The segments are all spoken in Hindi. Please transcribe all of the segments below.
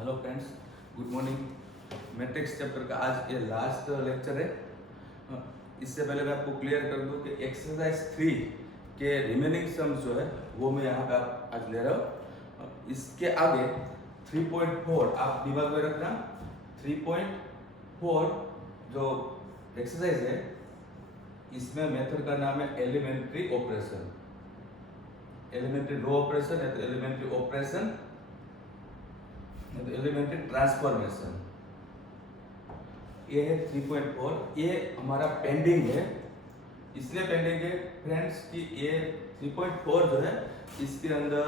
Hello friends, good morning. Matrix chapter का आज ये लास्ट लेक्चर है। इससे पहले मैं आपको क्लियर कर दूं कि एक्सरसाइज 3 के रिमेनिंग सम्स जो है वो मैं यहाँ पे आज ले रहा हूँ। इसके आगे 3.4 आप दिमाग में रखना। 3.4 जो एक्सरसाइज है इसमें मेथड का नाम है elementary operation, elementary row operation या तो एलिमेंट्री ऑपरेशन, एलिमेंट्री ट्रांसफॉर्मेशन। ये है 3.4। ये हमारा पेंडिंग है, इसलिए पेंडिंग है फ्रेंड्स कि ये 3.4 जो है इसके अंदर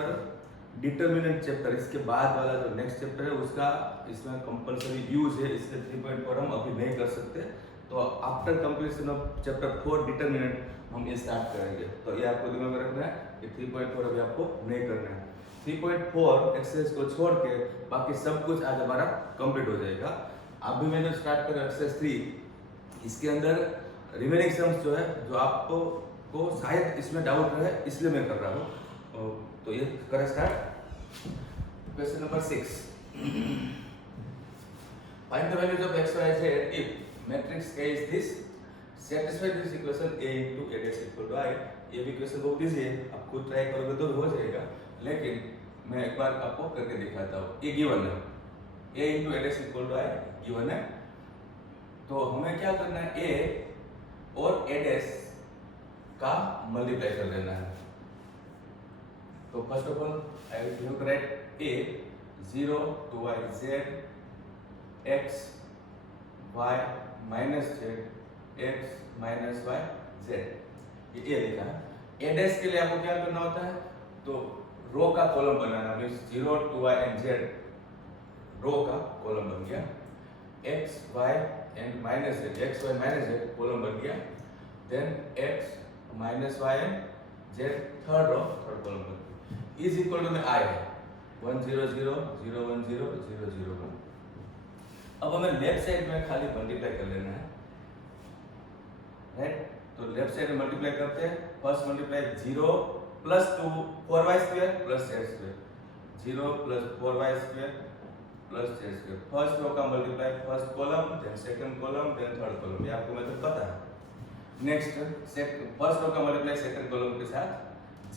डिटर्मिनेंट चैप्टर, इसके बाद वाला जो नेक्स्ट चैप्टर है उसका इसमें कंपलसरी यूज है, इसलिए 3.4 हम अभी नहीं कर सकते। तो after completion of chapter 4 determinant हम ये स्टार्ट करेंगे। तो ये आपको दिमाग में रखना है कि 3.4 अभी आपको नहीं करना है। 3.4 एक्सरसाइज को छोड़ के बाकी सब कुछ आज हमारा कंप्लीट हो जाएगा। अभी मैं जो स्टार्ट कर एक्सरसाइज 3, इसके अंदर रिमेनिंग सम्स जो है जो आपको को शायद इसमें डाउट रहे इसलिए मैं कर रहा हूँ। तो ये करें start. Question number 6, find the values of x y z if matrix A is this, satisfy this equation A into A dash equal to I। ये भी क्वेश्चन बहुत इजी है, आप खुद ट्राई करोगे तो हो जाएगा, लेकिन मैं एक बार आपको करके दिखाता हूँ। ये गिवन है, A into A dash equal to I given है। तो हमें क्या करना है, A और A dash का मल्टीप्लाई कर लेना है। तो first of all I will write A 0 to y z x y minus z x minus y z, ये लिखा है। A dash के लिए आपको क्या करना होता है, तो रो का column banana, means 0 to y and z रो का कॉलम बन गया, x y and minus z x y minus z column बन गया, then x minus y and z third row third column बन गया, इज इक्वल टू में I है 1 0 0 0 1 0 0 0 1। अब हमें लेफ्ट साइड में खाली मल्टीप्लाई कर लेना है, राइट। तो लेफ्ट साइड में मल्टीप्लाई करते हैं। First multiply 0 plus 2 4y square plus z square, 0 plus 4y square plus z square. First row का multiply first column, then second column, then third column, ये आपको मेथड पता है। नेक्स्ट फर्स्ट रो का मल्टीप्लाई सेकंड कॉलम के साथ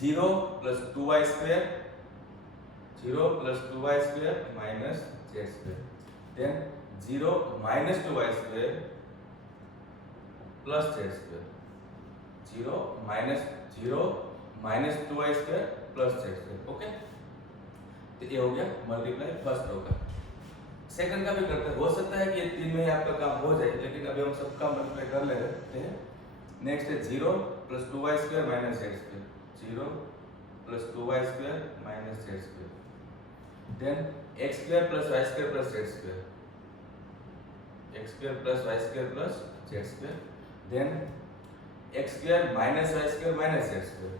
0 plus 2y square, 0 plus 2y square minus z square, then 0 minus 2y square plus z square, 0 minus 2y square plus z square. Okay, तो ये हो गया मल्टीप्लाई फर्स्ट रो का। सेकंड का भी करते हैं, हो सकता है कि ये तीन में ही आपका काम हो जाए, लेकिन अभी हम सबका मल्टीप्लाई कर लेते हैं। नेक्स्ट है 0 plus 2y square minus z square, 0 plus 2y square minus z square, then x square plus y square plus z square, x square plus y square plus z square, then x square minus y square minus z square,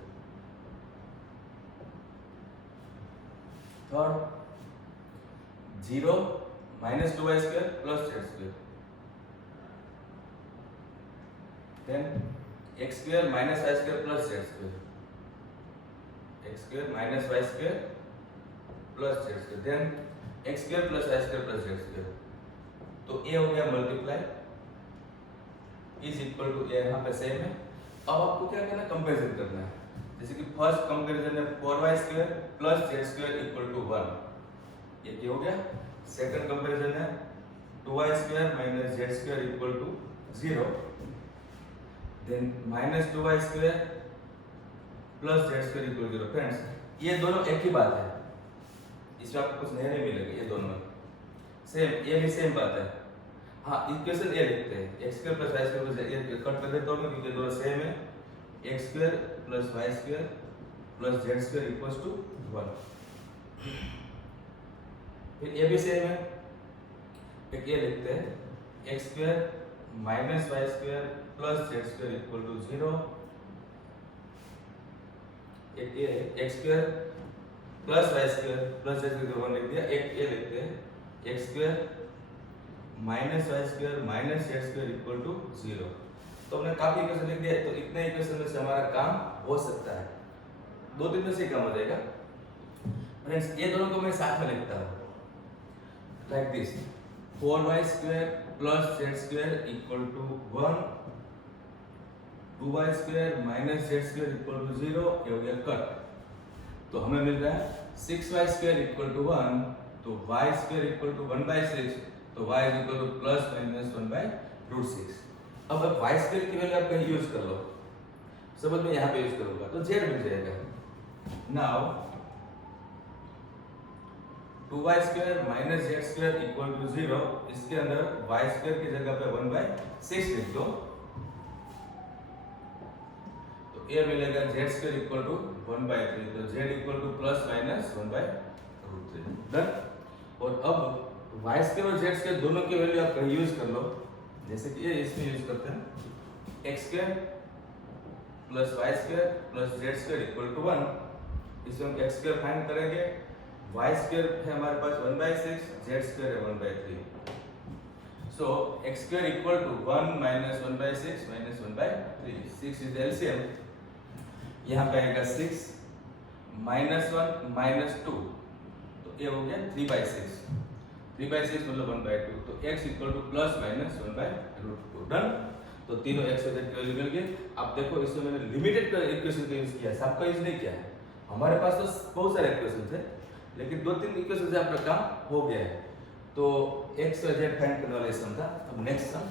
third 0 minus 2y square plus z square, then x square minus y square plus z square, x square minus y square plus z square, then x square plus y square plus z square. तो ये हो गया मल्टीप्लाई इज इक्वल टू, ये यहाँ पे सेम है। अब आपको क्या करना है, कंपैरिजन करना है। जैसे कि फर्स्ट कंपैरिजन है 4y square plus z square equal to 1, ये क्या हो गया। सेकंड कंपैरिजन है 2y square minus z square equal to 0, then minus 2y square plus z square equal to 0। Friends ये दोनों एक ही बात है, इसमें आपको कुछ नया नहीं मिलेगा, ये दोनों सेम, ये भी सेम बात है। हाँ, इक्वेशन ये लिखते हैं x square plus y square plus, ये कट कर देता हूं मैं क्योंकि दोनों सेम है। x square plus y square plus z square equals to 1। फिर ये भी सेम है, एक ये लिखते हैं x square minus y square plus z square equal to 0। एक ये x square plus y square plus z square 1 लिख दिया। एक ये लिखते हैं x square minus y square minus z square equal to 0। तो हमने काफी इक्वेशन लिख दिया, तो इतने इक्वेशन में से हमारा काम हो सकता है, 2-3 में से काम हो जाएगा। फ्रेंड्स ये दोनों को मैं साथ में लिखता हूँ। like this 4y square plus z square equal to 1, 2y square minus z square equal to 0, ये हो गया कट। तो हमें मिल रहा है 6y square equal to 1, तो y square equal to 1 by 6, तो y is equal to plus minus 1 by root 6। अब y square की वैल्यू आप कहीं यूज कर लो, समझ में यहाँ पे यूज करूंगा तो z मिल जाएगा। Now 2y square minus z square equal to 0, इसके अंदर y square की जगह पे 1 by 6 लिख दो, तो ये मिलेगा z square equal to 1 by 3, तो z equal to plus minus 1 by root 3 done. और अब y square और z square दोनों की वैल्यू आप कहीं यूज कर लो, जैसे कि ये इसमें यूज करते हैं x square plus y square plus z square equal to 1, इसमें हम x square फाइंड करेंगे, y square है हमारे पास 1 by 6, z square है 1 by 3, so x square equal to 1 minus 1 by 6 minus 1 by 3, 6 is the LCM, यहाँ पे आएगा 6 minus 1 minus 2, तो ये हो गया 3 by 6, 3 by 6 मतलब 1 by 2, तो x equal to plus minus 1 by root 2 done. तो तीनों x और z की वैल्यू मिल गई। अब देखो इसमें मैंने लिमिटेड इक्वेशन का यूज किया, सबका यूज नहीं किया है, हमारे पास तो बहुत सारे इक्वेशन थे लेकिन 2-3 इक्वेशन से आपका काम हो गया है, तो x और z फाइंड करने वाला सम था। अब नेक्स्ट सम,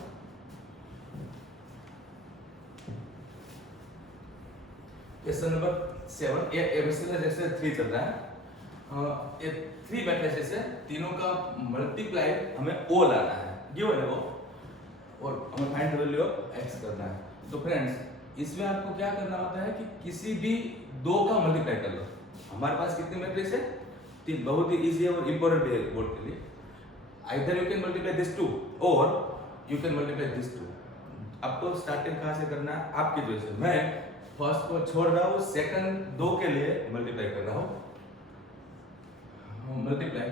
क्वेश्चन नंबर 7, ये एबीसीडी जैसे 3 चल रहा है, ये 3 मैट्रिसेस है, तीनों का मल्टीप्लाई हमें o लाना है, गिवन है वो, और हमें फाइंड वैल्यू ऑफ x करना है। तो फ्रेंड्स इसमें आपको क्या करना होता है कि किसी भी दो का मल्टीप्लाई कर लो। हमारे पास कितने मैट्रिक्स है? 3, बहुत ही इजी है और इंपॉर्टेंट है बोर्ड के लिए। Either you can multiply this 2 और यू कैन मल्टीप्लाई दिस 2। आपको स्टार्टिंग कहाँ से करना है आपकी चॉइस है, मैं फर्स्ट को छोड़ रहा हूँ, सेकंड 2 के लिए मल्टीप्लाई कर रहा हूँ। Multiply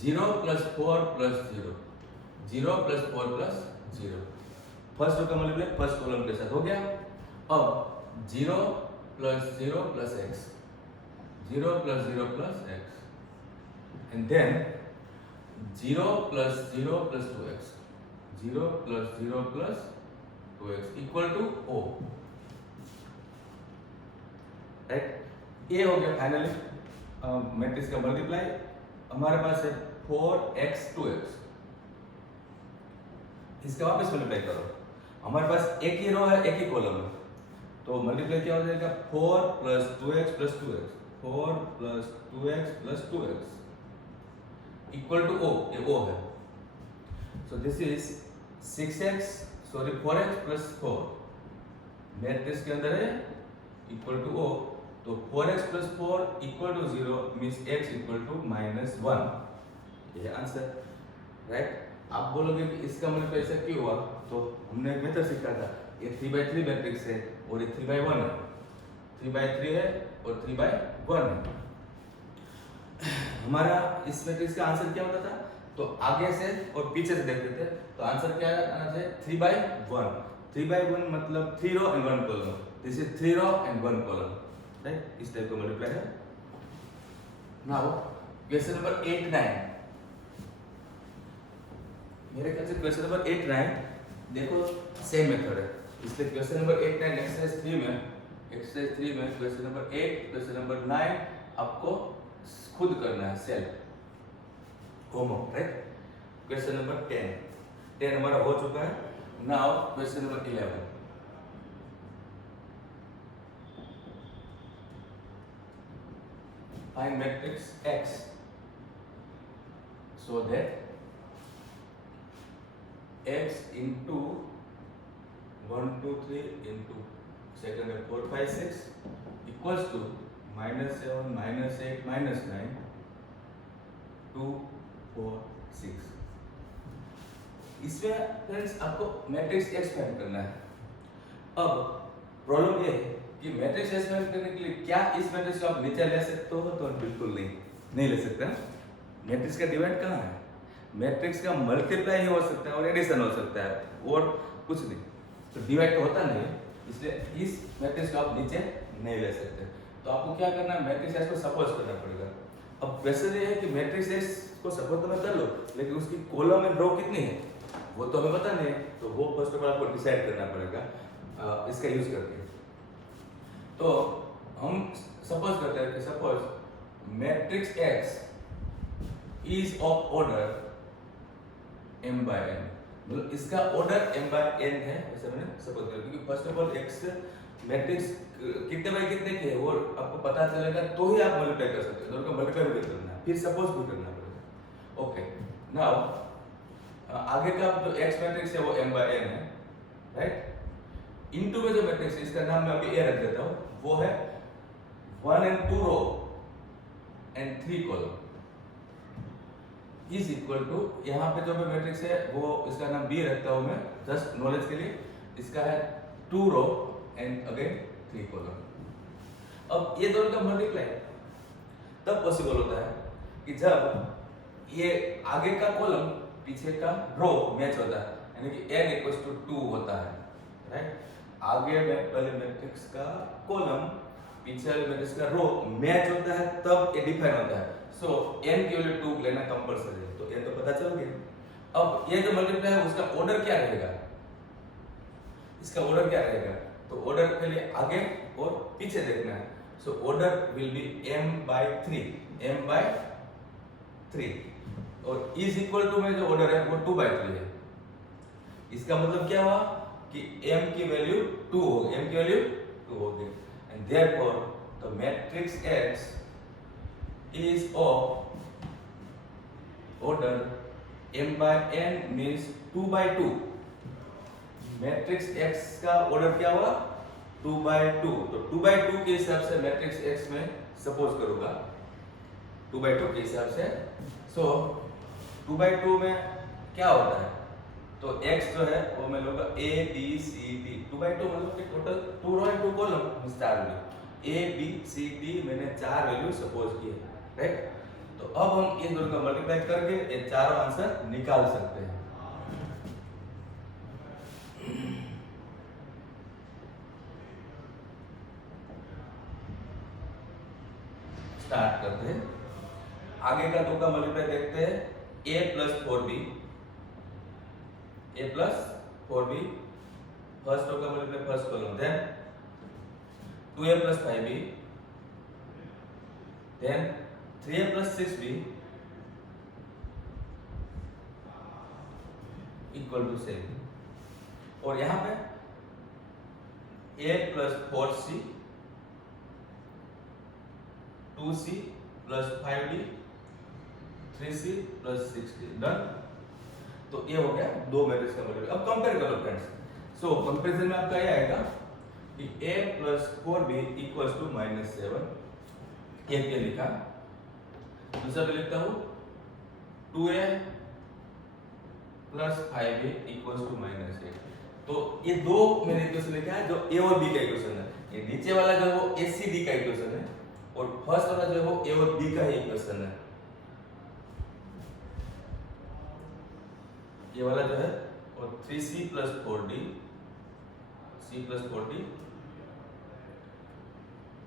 0 plus 4 plus 0, 0 plus 4 plus 0, first row का मल्टीप्लाई फर्स्ट कॉलम के साथ हो गया। अब 0 plus 0 plus x, 0 plus 0 plus x, and then 0 plus 0 plus 2x, 0 plus 0 plus 2x equal to O, right. ये हो गया फाइनली मैट्रिक्स का मल्टीप्लाई। हमारे पास है 4x 2x, इसका वापस मल्टीप्लाई करो, हमारे पास एक ही रो है एक ही कॉलम है, तो मल्टीप्लाई क्या हो जाएगा 4 plus 2x plus 2x, 4 plus 2x plus 2x equal to O, ये O है। So this is 4x plus 4, matrix के अंदर है equal to O, तो 4x plus 4 equal to 0 means x equal to -1, ये आंसर, राइट। आप बोलोगे कि इसका मतलब ऐसा क्यों हुआ, तो हमने एक मेथड सीखा था, ये 3/3 मैट्रिक्स है और ये 3/1 है, 3/3 है और 3/1 है। हमारा इस मैट्रिक्स का आंसर क्या होता था, तो आगे से और पीछे से देखते थे, तो आंसर क्या आना चाहिए 3/1, 3/1 मतलब 3 row and 1 column, this is 3 row and 1 column, right. इस टाइप का मल्टीप्लाई है। नाउ क्वेश्चन नंबर 8, 9, मेरे ख्याल से क्वेश्चन नंबर 8, 9 देखो सेम मेथड है, इसलिए क्वेश्चन नंबर 8, 9 एक्सरसाइज 3 में क्वेश्चन नंबर 8, क्वेश्चन नंबर 9 आपको खुद करना है, self homework, right. Question number 10 हमारा हो चुका है। Now question number 11, find matrix X so that x into 1 2 3 into second है 4 5 6 equals to -7 -8 -9 2 4 6। इसमें फ्रेंड्स आपको मैट्रिक्स X फाइंड करना है। अब प्रॉब्लम ये है कि मैट्रिक्स X फाइंड करने के लिए क्या इस मैट्रिक्स को आप नीचे ले सकते हो, तो बिल्कुल नहीं ले सकते। मैट्रिक्स का डिवाइड कहाँ है, मैट्रिक्स का मल्टीप्लाई ही हो सकता है और एडिशन हो सकता है और कुछ नहीं, तो डिवाइड तो होता नहीं है, इसलिए इस मैट्रिक्स को आप नीचे नहीं ले सकते। तो आपको क्या करना है, मैट्रिक्स को सपोज करना पड़ेगा। अब क्वेश्चन ये है कि मैट्रिक्स एक्स को सपोज तो मैं कर लो, लेकिन उसकी कॉलम एंड रो कितनी है वो तो हमें पता नहीं है, तो वो फर्स्ट ऑफ ऑल आपको डिसाइड करना पड़ेगा इसका यूज करके। तो हम सपोज करते हैं कि suppose matrix x is of order m by n, मतलब इसका ऑर्डर m by n है, ऐसा मैंने सपोज किया, क्योंकि first of all x matrix कितने बाय कितने के है वो आपको पता चलेगा तो ही आप मल्टीप्लाई कर सकते हो, दोनों का मल्टीप्लाई भी करना है, फिर सपोज भी करना पड़ेगा। ओके, नाउ आगे का जो x मैट्रिक्स है वो m by n है, राइट। इनटू में जो मैट्रिक्स है इसका नाम मैं अभी a रख देता हूँ, वो है 1 and 2 row and 3 column is equal to, यहाँ पे जो भी मैट्रिक्स है वो इसका नाम बी रखता हूँ मैं जस्ट नॉलेज के लिए, इसका है 2 रो एंड अगेन 3 कॉलम। अब ये दोनों का मल्टीप्लाई तब पॉसिबल होता है कि जब ये आगे का कॉलम पीछे का रो मैच होता है, यानी कि n इक्वल्स टू 2 होता है, राइट। आगे वाले मैट्रिक्स का कॉलम पीछे वाले मैट्रिक्स का रो मैच होता है तब ये डिफाइन होता है। सो n की वैल्यू 2 लेना कंपलसरी है, तो n तो पता चल गया। अब ये जो मल्टीप्लाई है उसका ऑर्डर क्या रहेगा, इसका ऑर्डर क्या रहेगा, तो ऑर्डर के लिए आगे और पीछे देखना है। So order will be m by 3 और इज इक्वल टू में जो ऑर्डर है वो 2 by 3 है। इसका मतलब क्या हुआ कि m की वैल्यू 2 होगी, m की वैल्यू 2 होगी, and therefore the matrix x is of order m by n means 2 by 2। Matrix x का ऑर्डर क्या हुआ 2 by 2, तो 2 by 2 के हिसाब से मैट्रिक्स x में सपोज करूंगा 2 by 2 के हिसाब से। सो 2 by 2 में क्या होता है, तो x जो है वो मैं लूंगा a b c d, 2 by 2 मतलब कि टोटल 2 रो एंड 2 कॉलम विस्तार में a b c d मैंने 4 वैल्यू सपोज की है, राइट। तो अब हम इन दोनों का मल्टीप्लाई करके ये चारों आंसर निकाल सकते हैं। स्टार्ट करते हैं, आगे का 2 का मल्टीप्लाई देखते हैं, a plus 4b, a plus 4b first row का multiply first column, then 2a plus 5b, देन 3a plus 6b equal to 7, और यहाँ पे a plus 4c 2c plus 5d 3c plus 6d, done. तो ये हो गया दो मैट्रिक्स का मल्टीप्लाई। अब कंपेयर करो फ्रेंड्स, सो कंपैरिजन में आपका ये आएगा कि a plus 4b equals to -7, ये क्या लिखा, दूसरा पे लिखता हूँ 2a plus 5b equals to -8। तो ये दो मैंने इक्वेशन लिखा है जो a और b का इक्वेशन है, ये नीचे वाला जो है वो a c d का इक्वेशन है और फर्स्ट वाला जो है वो a और b का ही इक्वेशन है। ये वाला जो है और 3c plus 4d c plus 4d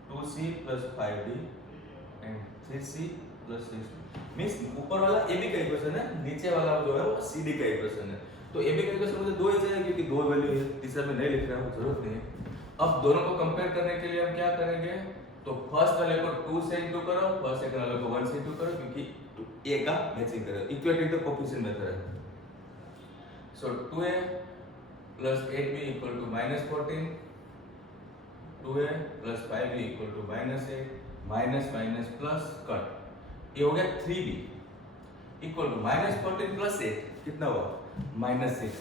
2c plus 5d and 3c plus 6d, means ऊपर वाला a b का इक्वेशन है, नीचे वाला जो है वो c d का इक्वेशन है। तो a b का इक्वेशन मुझे दो ही चाहिए क्योंकि दो वैल्यू है, तीसरा में नहीं लिख रहा हूं, जरूरत नहीं है। अब दोनों को कंपेयर करने के लिए हम क्या करेंगे, तो फर्स्ट वाले को 2 से इंटू करो, फर्स्ट सेकंड वाले को 1 से इंटू करो, क्योंकि a का मैचिंग करो, इक्वेटिंग द कोएफिशिएंट मेथड है। सो 2a plus 8b equal to -14, 2a plus 5b equal to -8, minus minus plus cut, ये हो गया 3b इक्वल टू -14 प्लस 8 कितना हुआ -6,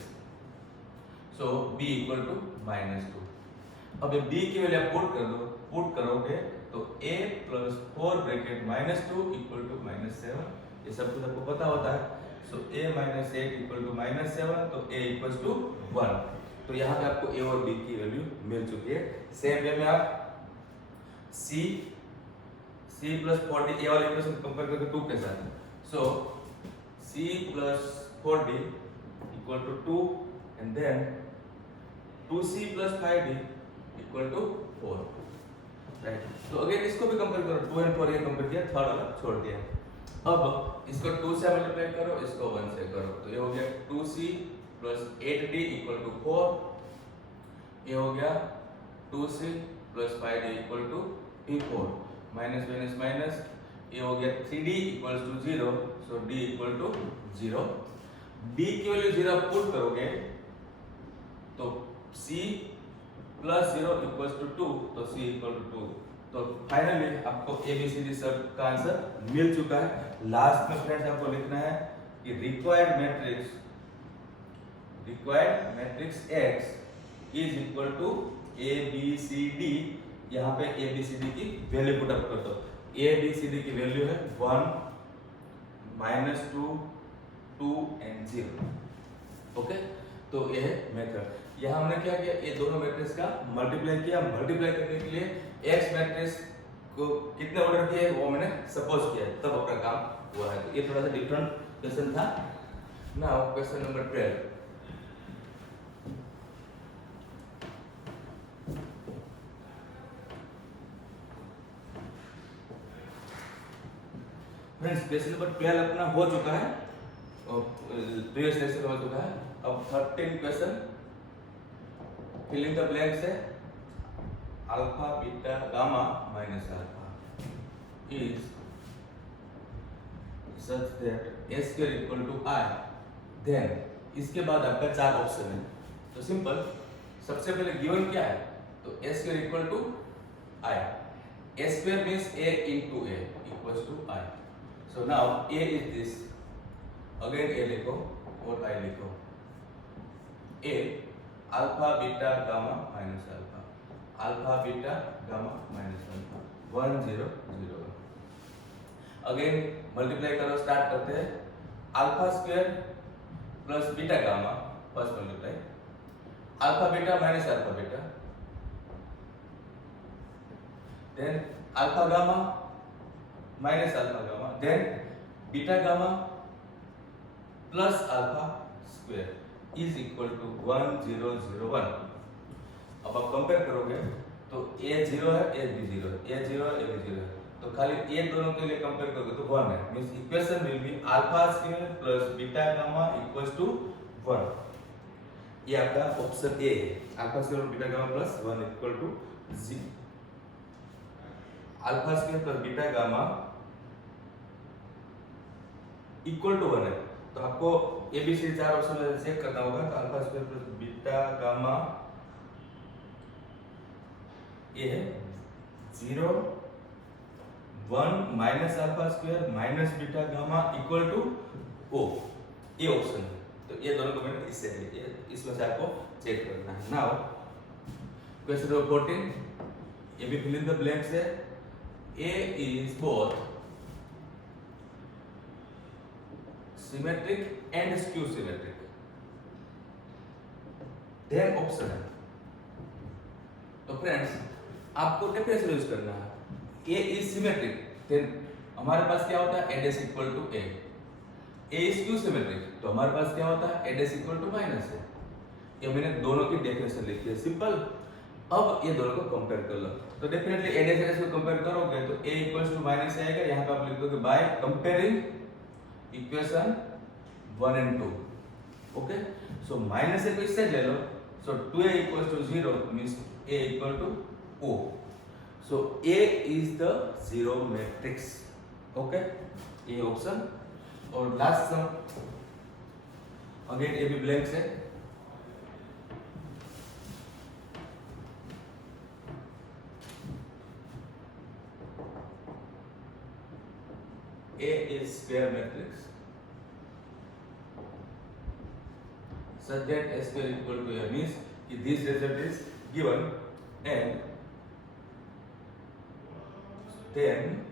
सो b इक्वल टू -2। अब ये b की वैल्यू आप पुट करोगे तो a plus 4 bracket -2 equal to -7, ये सब कुछ आपको पता होता है। सो a -8 इक्वल टू -7, तो a इक्वल्स टू 1। तो यहाँ पे आपको a और b की वैल्यू मिल चुकी है। सेम वे में आप c प्लस 4d a वाले इक्वेशन कंपेयर करके 2 के साथ, so c plus 4d equal to 2 and then 2c plus 5d equal to 4, right. तो अगेन इसको भी कंपेयर करो, 2 एंड 4 ये कंपेयर किया, थर्ड वाला छोड़ दिया। अब इसको 2 से मल्टीप्लाई करो, इसको 1 से करो, तो ये हो गया 2c plus 8d equal to 4। ये हो गया 2c plus 5d equal to p4 minus minus minus, ये हो गया 3d equal to 0, so d equal to 0। d की वैल्यू 0 पुट करोगे तो c प्लस 0 इक्वल टू 2, तो c इक्वल टू 2। तो फाइनली आपको ABCD सब का आंसर मिल चुका है। लास्ट में फ्रेंड्स आपको लिखना है कि required matrix X is equal to ABCD। यहाँ पे ABCD की वैल्यू पुट अप कर दो। ABCD की वैल्यू है 1, -2, 2 एंड 0। ओके, तो ये है मेथड। यहाँ हमने क्या किया, ये दोनों मैट्रिक्स का मल्टीप्लाई किया। मल्टीप्लाई करने के लिए एक्स मैट्रिक्स को कितने ऑर्डर किए वो मैंने सपोज किया, तब अपना काम हुआ है। तो ये थोड़ा सा डिफरेंट क्वेश्चन था। Now question number 12। Friends question number 12 अपना हो चुका है और प्रीवियस लेक्चर हो चुका है। अब 13 क्वेश्चन फिलिंग द ब्लैंक्स है। Alpha beta gamma minus alpha is such that a square equal to i, then इसके बाद आपका 4 ऑप्शन है। तो सिंपल, सबसे पहले गिवन क्या है, तो a square equal to i। a square means a into a equals to i। So now a is this, again a लिखो और i लिखो। a alpha beta gamma minus alpha, alpha beta gamma minus alpha, 1 0 0 1। Again multiply करो, स्टार्ट करते हैं। Alpha square plus beta gamma, first multiply, alpha beta minus alpha beta, then alpha gamma minus alpha gamma, then beta gamma plus alpha square is equal to 1 0 0 1। अब आप कंपेयर करोगे तो a 0 है, a भी 0 है, a 0 है, a भी 0 है, तो खाली a दोनों के लिए कंपेयर करोगे तो 1 है। Means equation will be alpha square plus beta gamma equals to 1। ये आपका ऑप्शन ए है, alpha square beta gamma plus 1 equal to 0। Alpha square plus beta gamma equal to 1 है, तो आपको एबीसी 4 ऑप्शन में चेक करना होगा। तो alpha square plus beta gamma ये है 0 1 minus alpha square minus beta gamma equal to O, ये ऑप्शन है। तो ये दोनों को मैंने इससे लिए, इसमें से आपको चेक करना है। नाउ क्वेश्चन नंबर 14, ये भी फिल इन द ब्लैंक्स है। A is both symmetric and skew symmetric, then option है। तो फ्रेंड्स आपको डेफिनेशन यूज करना है। A is symmetric, then हमारे पास क्या होता है, a dash equal to a। A is skew symmetric, तो हमारे पास क्या होता है, a dash equal to minus है। ये मैंने दोनों की डेफिनेशन लिखी है, सिंपल। अब ये दोनों को कंपेयर कर लो, तो डेफिनेटली a dash को कंपेयर करोगे तो a इक्वल्स टू माइनस आएगा। यहाँ पे आप लिख दोगे by comparing equation 1 and 2। Okay, so minus a को इससे ले लो, so 2a equals to 0 means a equal to o। So a is the zero matrix. Okay, ये ऑप्शन। और लास्ट सम, अगेन ये भी ब्लैंक्स है। A is square matrix such that A square equal to A, means if this result is given and then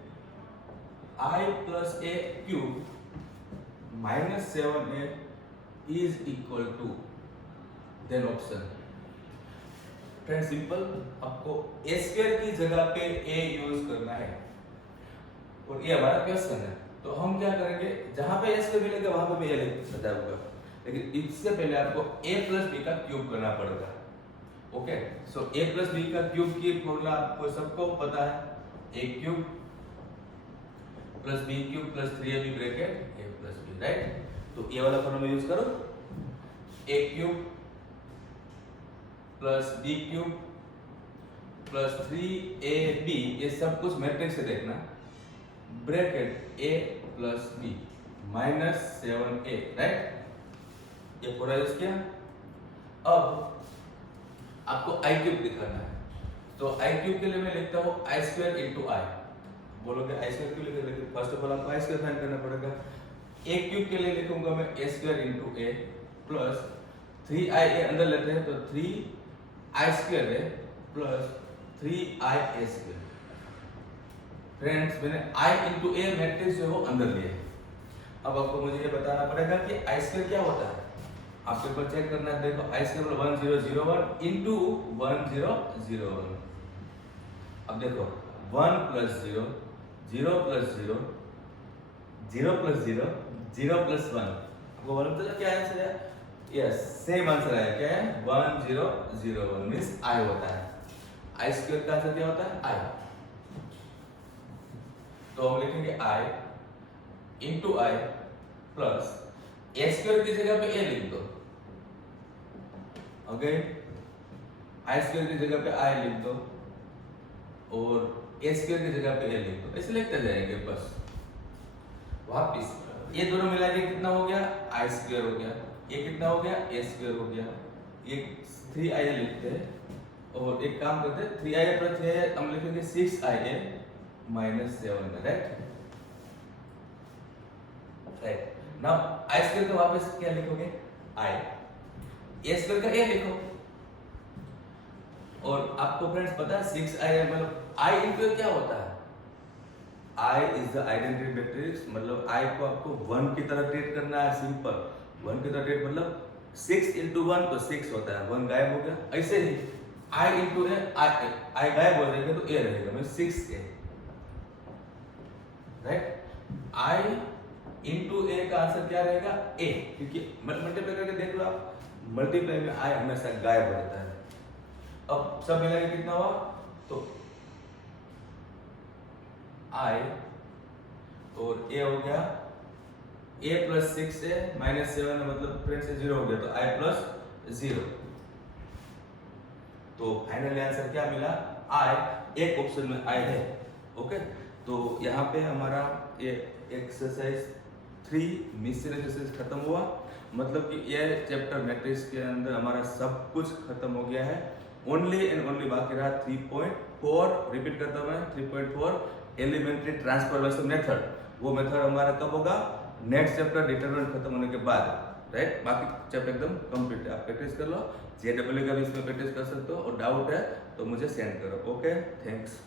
I plus A cube minus 7A is equal to, then option। Friend simple, आपको A square की जगह पे A यूज करना है और ये हमारा क्वेश्चन है। तो हम क्या करेंगे, जहां पे a स्क्वायर मिलेगा वहां पे भी a लिख होगा, लेकिन इससे पहले आपको a प्लस b का क्यूब करना पड़ेगा। Okay, so a plus b का क्यूब की फॉर्मूला आपको सबको पता है, a cube plus B cube plus 3ab bracket A plus B, right. तो ये वाला फॉर्मूला यूज करो, A cube plus B cube plus 3ab, ये सब कुछ मैट्रिक्स से देखना, bracket A plus B minus 7a, right. ये पूरा यूज किया। अब आपको आई क्यूब दिखाना है, तो आई क्यूब के लिए मैं लिखता हूँ आई स्क्वायर इंटू आई। बोलोगे आई स्क्वायर क्यों लिखे, लेकिन फर्स्ट ऑफ ऑल आपको आई स्क्वायर फाइंड करना पड़ेगा। ए क्यूब के लिए लिखूंगा मैं ए स्क्वायर इंटू ए प्लस 3ia अंदर लेते हैं तो 3i स्क्वायर है प्लस 3ia स्क्वायर। फ्रेंड्स, मैंने i इंटू ए मैट्रिक्स जो है वो अंदर लिया है। अब आपको मुझे ये बताना पड़ेगा कि i स्क्वायर क्या होता है। आपके ऊपर चेक करना है, देखो i स्क्वायर 1001 इंटू 1001। अब देखो 1 प्लस 0, 0 प्लस 0, 0 प्लस 0, 0 प्लस 1। आपको मालूम तो क्या आंसर है? यस, सेम आंसर है। क्या है? 1001 मींस i होता है। i स्क्वायर का आंसर क्या होता है? i। तो हम लिखेंगे i into i plus a square की जगह पे a लिख दो। ओके, i स्क्वायर की जगह पे i लिख दो और a स्क्वायर की जगह पे a लिख दो। ऐसे लिखते जाएंगे बस। वापिस ये दोनों मिला के कितना हो गया? i स्क्वायर हो गया। ये कितना हो गया? a स्क्वायर हो गया। ये 3ia लिखते हैं और एक काम करते हैं, 3ia प्लस 3ia हम लिखेंगे 6ia minus 7, right. Right, now i square का वापस क्या लिखोगे? i, a स्क्वायर का a लिखो। और आपको फ्रेंड्स पता है 6ia मतलब i इंटू क्या होता है? I is the identity matrix, मतलब I को आपको 1 की तरह ट्रीट करना है। सिंपल 1 की तरह ट्रीट मतलब 6 इंटू 1 तो 6 होता है, 1 गायब हो गया। ऐसे ही I इंटू ए, I गायब हो जाएगा तो A रहेगा, मतलब 6a, राइट। I इंटू ए का आंसर क्या रहेगा? A, क्योंकि मल्टीप्लाई करके देख लो आप, मल्टीप्लाई में I हमेशा गायब हो जाता है। अब सब मिला के कितना हुआ? तो i और a हो गया a प्लस 6a माइनस 7, मतलब फ्रेंड्स से 0 हो गया तो i प्लस 0। तो फाइनली आंसर क्या मिला? i। एक ऑप्शन में i है। ओके, तो यहाँ पे हमारा ये एक्सरसाइज 3 मिससेलेनियस एक्सरसाइज खत्म हुआ। मतलब कि ये चैप्टर मैट्रिक्स के अंदर हमारा सब कुछ खत्म हो गया है। ओनली एंड ओनली बाकी रहा 3.4, रिपीट करता हूँ मैं, 3.4 एलिमेंट्री ट्रांसफॉर्मेशन मेथड। वो मेथड हमारा कब होगा? नेक्स्ट चैप्टर डिटरमिनेंट खत्म होने के बाद, राइट। बाकी चैप्टर एकदम कंप्लीट है, आप प्रैक्टिस कर लो। जेडब्ल्यू का भी इसमें प्रैक्टिस कर सकते हो और डाउट है तो मुझे सेंड करो। Okay, thanks.